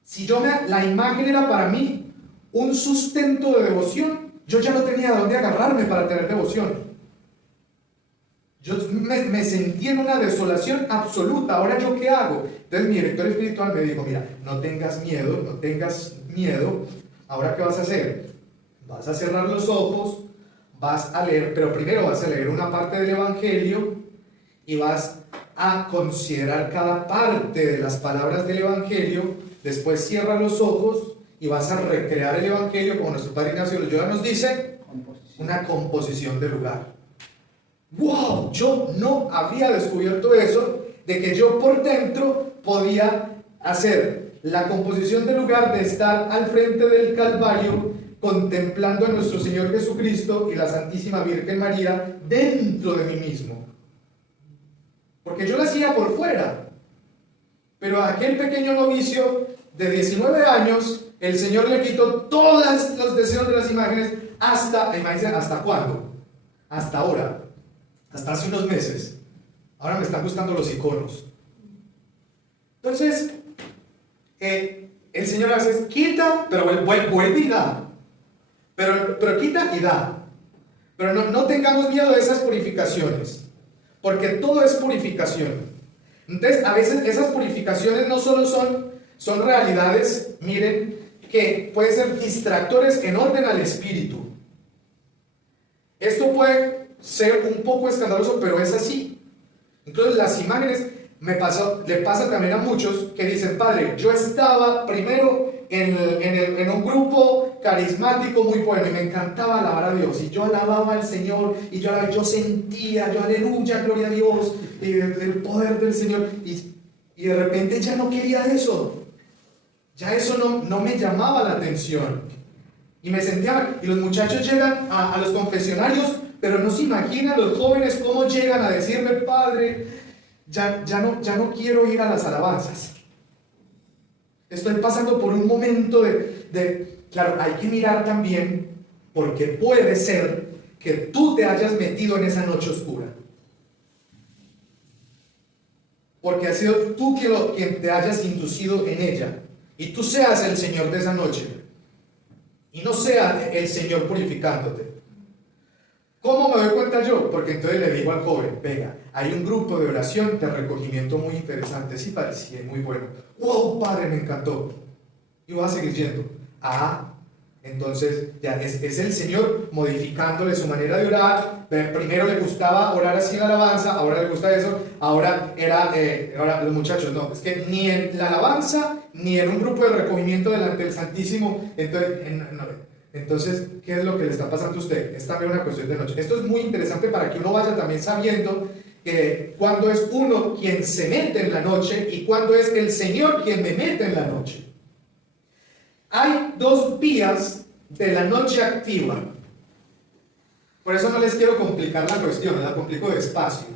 Si la imagen era para mí un sustento de devoción, yo ya no tenía de dónde agarrarme para tener devoción. Yo me sentí en una desolación absoluta. ¿Ahora yo qué hago? Entonces mi director espiritual me dijo, mira, no tengas miedo. ¿Ahora qué vas a hacer? Vas a cerrar los ojos, vas a leer, pero primero vas a leer una parte del Evangelio y vas a considerar cada parte de las palabras del Evangelio. Después cierra los ojos y vas a recrear el Evangelio como nuestro Padre Ignacio Loyola nos dice, una composición de lugar. ¡Wow! Yo no había descubierto eso, de que yo por dentro podía hacer la composición de lugar de estar al frente del Calvario contemplando a nuestro Señor Jesucristo y la Santísima Virgen María dentro de mí mismo. Porque yo lo hacía por fuera, pero a aquel pequeño novicio de 19 años, el Señor le quitó todos los deseos de las imágenes ¿hasta cuándo? Hasta ahora, hasta hace unos meses. ahora me están gustando los iconos. Entonces, el Señor a veces quita, pero vuelve y da. Pero quita y da. Pero no tengamos miedo de esas purificaciones, porque todo es purificación. Entonces, a veces esas purificaciones no solo son realidades, miren, que pueden ser distractores en orden al espíritu. Esto puede ser un poco escandaloso, pero es así. Entonces, las imágenes le pasa también a muchos que dicen: Padre, yo estaba primero en un grupo carismático muy bueno y me encantaba alabar a Dios, y yo alababa al Señor, y yo sentía, aleluya, gloria a Dios, y el poder del Señor, y de repente ya no quería eso, ya eso no me llamaba la atención, y me sentía, y los muchachos llegan a los confesionarios, pero no se imaginan los jóvenes cómo llegan a decirme: Padre, ya no quiero ir a las alabanzas. Estoy pasando por un momento claro, hay que mirar también, porque puede ser que tú te hayas metido en esa noche oscura. Porque ha sido tú quien te hayas inducido en ella. Y tú seas el Señor de esa noche. Y no sea el Señor purificándote. ¿Cómo me doy cuenta yo? Porque entonces le digo al joven: venga, hay un grupo de oración de recogimiento muy interesante. Sí, parecía muy bueno. ¡Wow, padre, me encantó! Y voy a seguir yendo. Entonces ya es el Señor modificándole su manera de orar. Primero le gustaba orar así en la alabanza, ahora le gusta eso. Ahora los muchachos, no, es que ni en la alabanza ni en un grupo de recogimiento delante del Santísimo. Entonces, ¿qué es lo que le está pasando a usted? Es también una cuestión de noche. Esto es muy interesante para que uno vaya también sabiendo cuándo es uno quien se mete en la noche y cuándo es el Señor quien me mete en la noche. Hay dos vías de la noche activa. Por eso no les quiero complicar la cuestión, la complico despacio.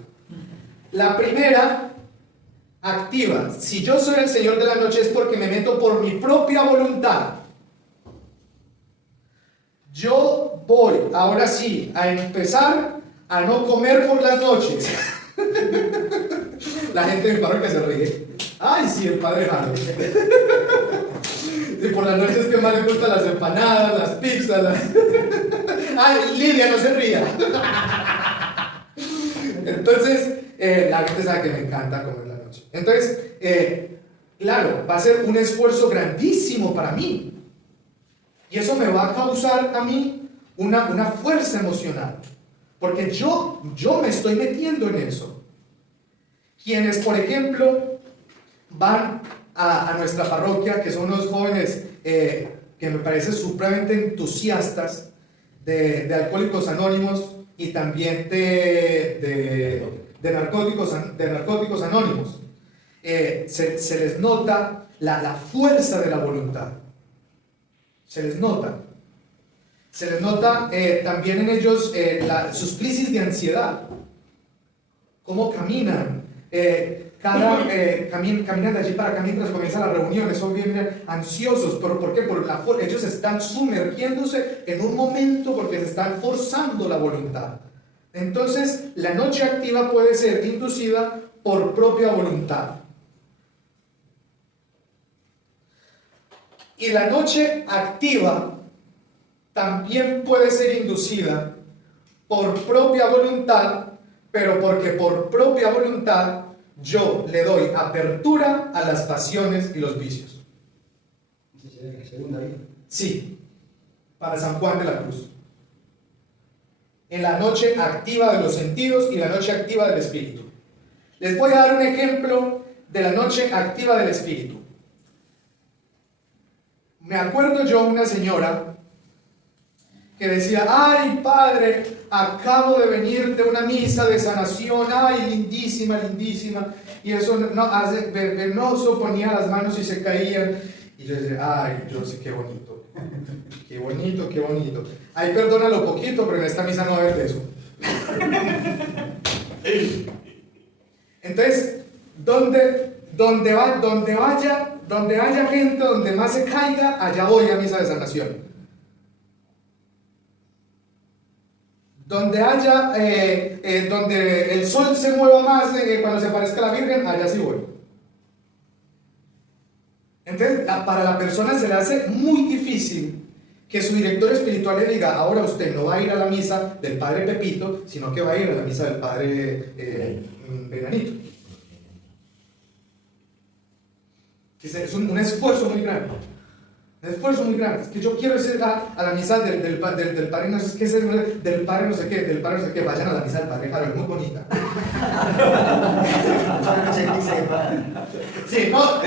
La primera, activa. Si yo soy el Señor de la noche es porque me meto por mi propia voluntad. Yo voy, ahora sí, a empezar a no comer por las noches. La gente de mi parroquia se ríe. Ay, sí, el padre Jaro. Y por las noches que más le gustan las empanadas, las pizzas, Ay, Lidia, no se ría. Entonces, la gente sabe que me encanta comer la noche. Entonces, claro, va a ser un esfuerzo grandísimo para mí. Y eso me va a causar a mí una fuerza emocional. Porque yo me estoy metiendo en eso. Quienes, por ejemplo, van a nuestra parroquia, que son unos jóvenes que me parecen supremamente entusiastas de Alcohólicos Anónimos y también de narcóticos anónimos, se les nota la fuerza de la voluntad. Se les nota también en ellos sus crisis de ansiedad, cómo caminan, caminan de allí para acá mientras comienza la reunión, son bien ansiosos. ¿Pero por qué? Ellos están sumergiéndose en un momento porque se están forzando la voluntad. Entonces, la noche activa puede ser inducida por propia voluntad. Y la noche activa también puede ser inducida por propia voluntad, pero porque por propia voluntad yo le doy apertura a las pasiones y los vicios. ¿La segunda vía? Sí, para San Juan de la Cruz. En la noche activa de los sentidos y la noche activa del espíritu. Les voy a dar un ejemplo de la noche activa del espíritu. Me acuerdo yo una señora que decía: ay, padre, acabo de venir de una misa de sanación, ay, lindísima, lindísima, y eso venoso, ponía las manos y se caían, y yo decía: ay, yo sé, qué bonito, qué bonito, qué bonito. Ay, perdónalo poquito, pero en esta misa no va a haber de eso. Entonces, donde haya gente, donde más se caiga, allá voy a misa de sanación. Donde haya, donde el sol se mueva más cuando se parezca a la Virgen, allá sí voy. Entonces, para la persona se le hace muy difícil que su director espiritual le diga: ahora usted no va a ir a la misa del padre Pepito, sino que va a ir a la misa del padre Benanito. Es un esfuerzo muy grande. Un esfuerzo muy grande. Es que yo quiero ir a la misa del padre, no sé qué es del padre no sé qué, del padre no sé qué. Vayan a la misa del padre Harold, es muy bonita. Sí, no,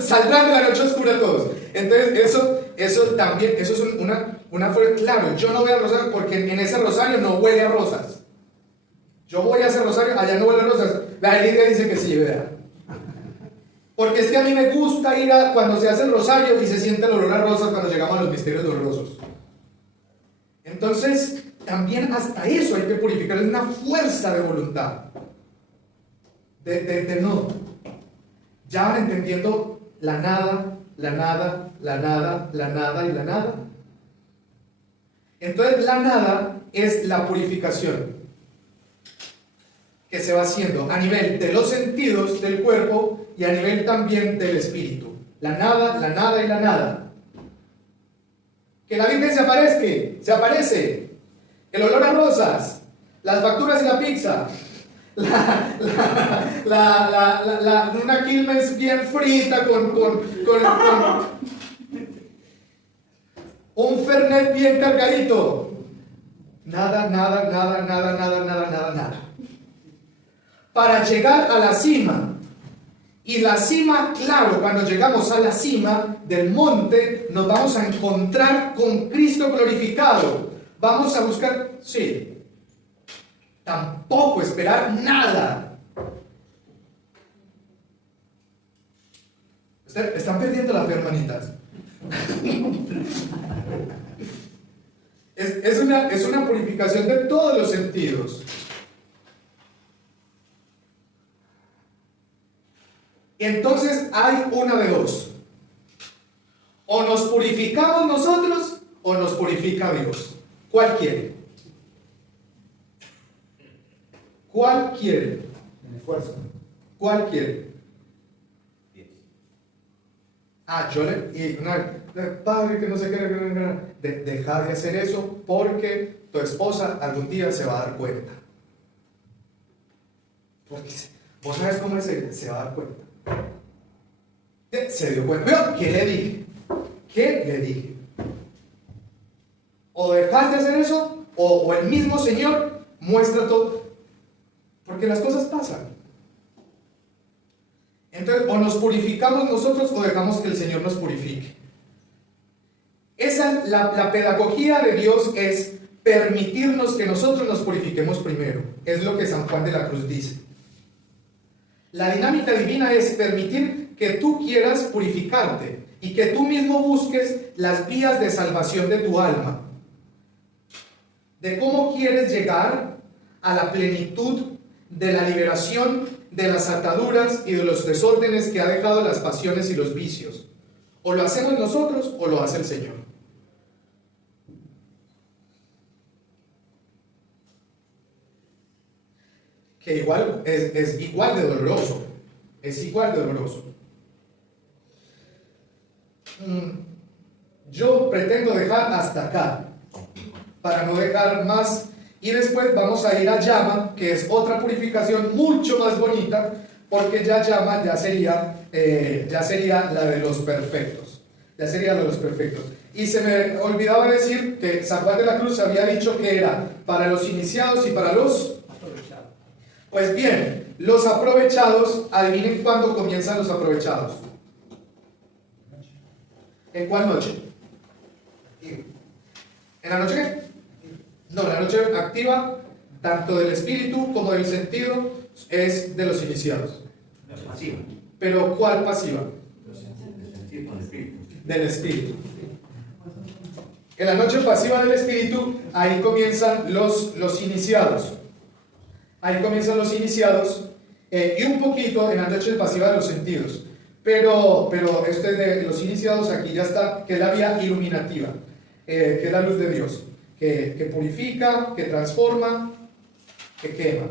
saldrán de la noche oscura todos. Entonces, eso también, eso es una claro, yo no voy a rosario porque en ese rosario no huele a rosas. Yo voy a ese rosario, allá no huele a rosas. La Lidia dice que sí, vea. Porque es que a mí me gusta ir cuando se hace el rosario y se siente el olor a rosas cuando llegamos a los misterios dolorosos. Entonces, también hasta eso hay que purificar, es una fuerza de voluntad. De no. Ya van entendiendo la nada, la nada, la nada, la nada y la nada. Entonces, la nada es la purificación que se va haciendo a nivel de los sentidos del cuerpo y a nivel también del espíritu. La nada y la nada. Que la Virgen se aparece. El olor a rosas, las facturas y la pizza, una Quilmes bien frita con un Fernet bien cargadito. Nada. Para llegar a la cima. Y la cima, claro, cuando llegamos a la cima del monte, nos vamos a encontrar con Cristo glorificado. Vamos a buscar, sí, tampoco esperar nada. Están perdiendo la fe, hermanitas. Es una purificación de todos los sentidos. Entonces hay una de dos: o nos purificamos nosotros o nos purifica Dios. ¿Cuál quiere? ¿Cuál quiere? El esfuerzo. ¿Cuál quiere? Padre, que no sé qué, deja de hacer eso porque tu esposa algún día se va a dar cuenta. Porque vos sabes cómo es ella, se va a dar cuenta. Se dio cuenta. ¿Pero qué le dije? ¿Qué le dije? O dejas de hacer eso, o el mismo Señor muestra todo. Porque las cosas pasan. Entonces, o nos purificamos nosotros o dejamos que el Señor nos purifique. La pedagogía de Dios es permitirnos que nosotros nos purifiquemos primero. Es lo que San Juan de la Cruz dice. La dinámica divina es permitir que tú quieras purificarte y que tú mismo busques las vías de salvación de tu alma. De cómo quieres llegar a la plenitud de la liberación de las ataduras y de los desórdenes que ha dejado las pasiones y los vicios. O lo hacemos nosotros o lo hace el Señor. Que igual es igual de doloroso. Es igual de doloroso. Yo pretendo dejar hasta acá, para no dejar más, y después vamos a ir a llama, que es otra purificación mucho más bonita, porque ya llama ya sería la de los perfectos. Ya sería la de los perfectos. Y se me olvidaba decir que San Juan de la Cruz había dicho que era para los iniciados y para los aprovechados. Pues bien, los aprovechados, adivinen cuándo comienzan los aprovechados. ¿En cuál noche? ¿En la noche qué? No, la noche activa, tanto del espíritu como del sentido, es de los iniciados. Pasiva. ¿Pero cuál pasiva? Del espíritu. En la noche pasiva del espíritu, ahí comienzan los iniciados. Ahí comienzan los iniciados, y un poquito en la noche pasiva de los sentidos. Pero este de los iniciados aquí ya está, que es la vía iluminativa, que es la luz de Dios, que purifica, que transforma, que quema.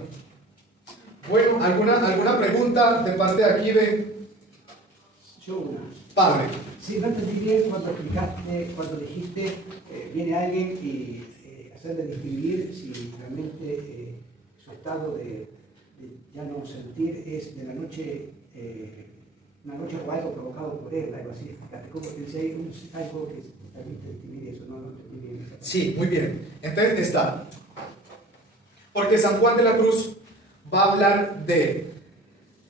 Bueno, ¿alguna pregunta de parte de aquí de Yo una. padre? Sí, no entendí bien cuando explicaste, cuando dijiste, viene alguien y hacerle describir si realmente su estado de ya no sentir es de la noche, una noche o algo provocado por él, algo así. Explicaste, como que si hay algo que permite describir eso, no entendí bien. Sí, muy bien. Entonces está. Porque San Juan de la Cruz va a hablar de,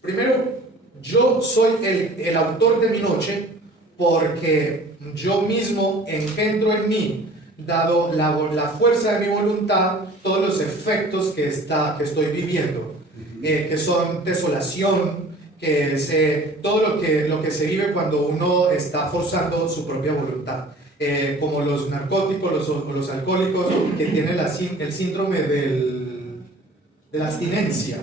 primero, yo soy el autor de mi noche porque yo mismo engendro en mí, dado la fuerza de mi voluntad, todos los efectos que estoy viviendo, que son desolación, que es todo lo que se vive cuando uno está forzando su propia voluntad. Como los narcóticos, los alcohólicos que tienen el síndrome de la abstinencia.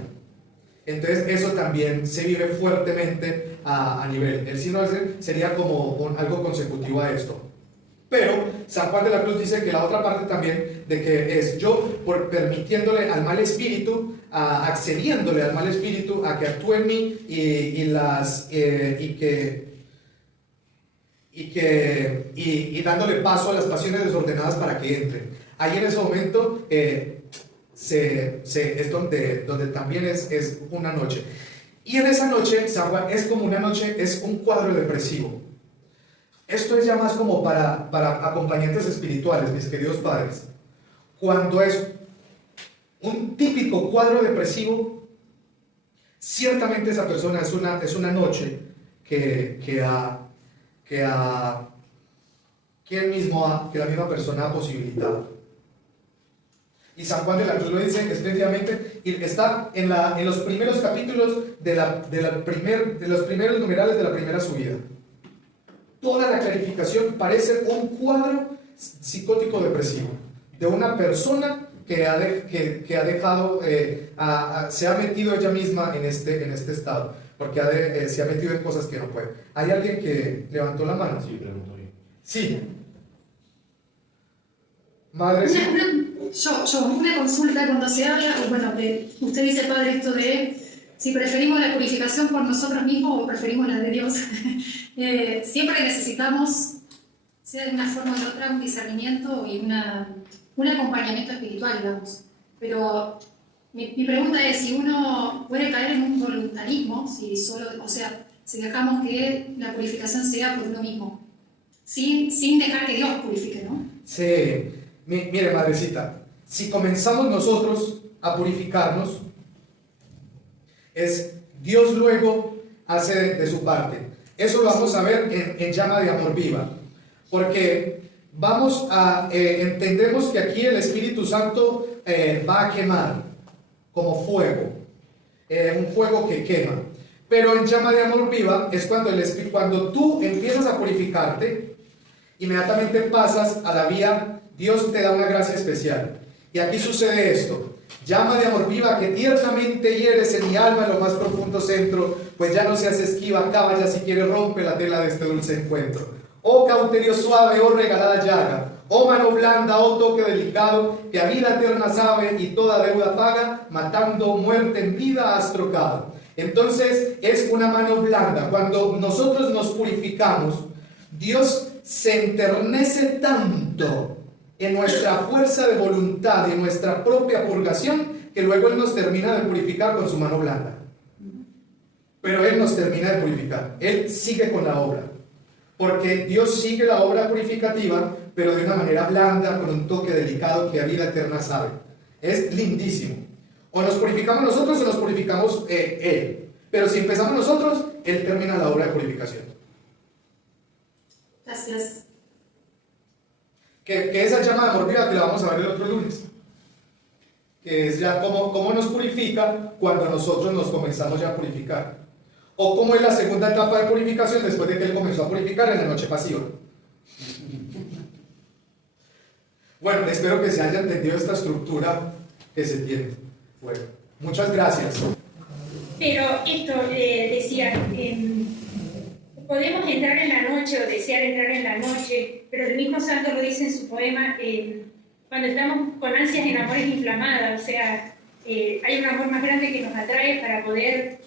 Entonces eso también se vive fuertemente a nivel. El síndrome sería como algo consecutivo a esto. Pero San Juan de la Cruz dice que la otra parte también de que es yo por permitiéndole al mal espíritu, accediéndole al mal espíritu a que actúe en mí y dándole paso a las pasiones desordenadas para que entren. Ahí en ese momento es donde también es una noche. Y en esa noche, San Juan, es como una noche, es un cuadro depresivo. Esto es ya más como para acompañantes espirituales, mis queridos padres. Cuando es un típico cuadro depresivo, ciertamente esa persona es una noche que la misma persona ha posibilitado. Y San Juan de la Cruz lo dice espléndidamente, y está en los primeros capítulos de los primeros numerales de la primera subida. Toda la clarificación parece un cuadro psicótico depresivo de una persona que ha dejado, se ha metido ella misma en este estado, porque se ha metido en cosas que no puede. ¿Hay alguien que levantó la mano? Sí, pregunto bien. Sí. Madre, sí. Una consulta cuando se habla, bueno, usted dice, padre, esto de si preferimos la purificación por nosotros mismos o preferimos la de Dios. Siempre necesitamos, sea de una forma o de otra, un discernimiento y un acompañamiento espiritual, digamos. Pero mi pregunta es si uno puede caer en un voluntarismo, si dejamos que la purificación sea por uno mismo, sin dejar que Dios purifique, ¿no? Sí. Mire, madrecita, si comenzamos nosotros a purificarnos, es Dios luego hace de su parte. Eso lo vamos a ver en llama de amor viva, porque entendemos que aquí el Espíritu Santo va a quemar como fuego, un fuego que quema. Pero en llama de amor viva es cuando tú empiezas a purificarte, inmediatamente pasas a la vía. Dios te da una gracia especial. Y aquí sucede esto. Llama de amor viva que tiernamente hieres en mi alma en lo más profundo centro, pues ya no seas esquiva, acaba ya si quieres rompe la tela de este dulce encuentro. Oh cauterio suave, oh regalada llaga, oh mano blanda, oh toque delicado, que a vida eterna sabe y toda deuda paga, matando muerte en vida has trocado. Entonces es una mano blanda. Cuando nosotros nos purificamos, Dios se enternece tanto en nuestra fuerza de voluntad y en nuestra propia purgación, que luego Él nos termina de purificar con su mano blanda. Pero Él nos termina de purificar. Él sigue con la obra. Porque Dios sigue la obra purificativa, pero de una manera blanda, con un toque delicado que a vida eterna sabe. Es lindísimo. O nos purificamos nosotros o nos purificamos Él. Pero si empezamos nosotros, Él termina la obra de purificación. Gracias. Que esa llama de amor viva que la vamos a ver el otro lunes, que es ya cómo nos purifica cuando nosotros nos comenzamos ya a purificar, o cómo es la segunda etapa de purificación después de que Él comenzó a purificar en la noche pasiva. Bueno, espero que se haya entendido esta estructura que se tiene. Bueno, muchas gracias. Pero esto decía, podemos entrar en la noche o desear entrar en la noche, pero el mismo santo lo dice en su poema, cuando estamos con ansias en amores inflamadas, o sea, hay un amor más grande que nos atrae para poder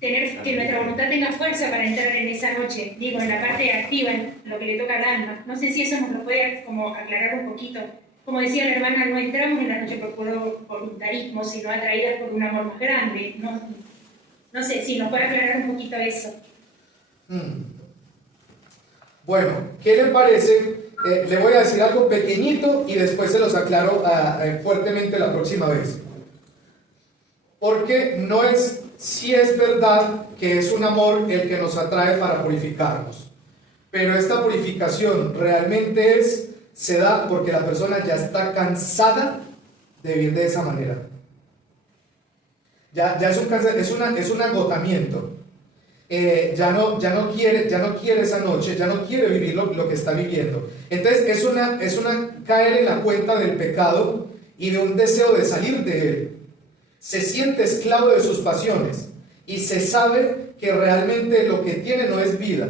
tener que nuestra voluntad tenga fuerza para entrar en esa noche, digo, en la parte activa, en lo que le toca al alma. No sé si eso nos lo puede como aclarar un poquito. Como decía la hermana, no entramos en la noche por puro voluntarismo, sino atraídas por un amor más grande. No sé si nos puede aclarar un poquito eso. Bueno, ¿qué le parece? Le voy a decir algo pequeñito y después se los aclaro fuertemente la próxima vez. Porque sí es verdad que es un amor el que nos atrae para purificarnos, pero esta purificación realmente se da porque la persona ya está cansada de vivir de esa manera. Ya es un agotamiento. Ya no quiere esa noche, ya no quiere vivir lo que está viviendo. Entonces es una caer en la cuenta del pecado y de un deseo de salir de él. Se siente esclavo de sus pasiones y se sabe que realmente lo que tiene no es vida,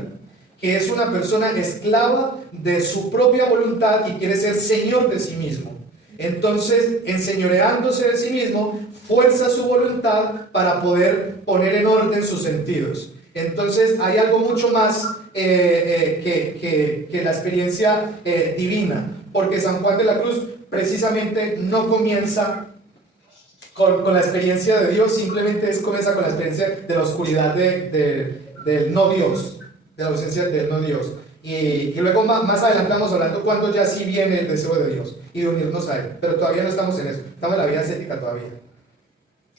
que es una persona esclava de su propia voluntad y quiere ser señor de sí mismo. Entonces, enseñoreándose de sí mismo, fuerza su voluntad para poder poner en orden sus sentidos. Entonces, hay algo mucho más que la experiencia divina, porque San Juan de la Cruz precisamente no comienza con la experiencia de Dios, simplemente comienza con la experiencia de la oscuridad del no Dios, de la ausencia del no Dios. Y luego más adelante vamos hablando cuando ya sí viene el deseo de Dios y de unirnos a Él, pero todavía no estamos en eso, estamos en la vida ascética todavía.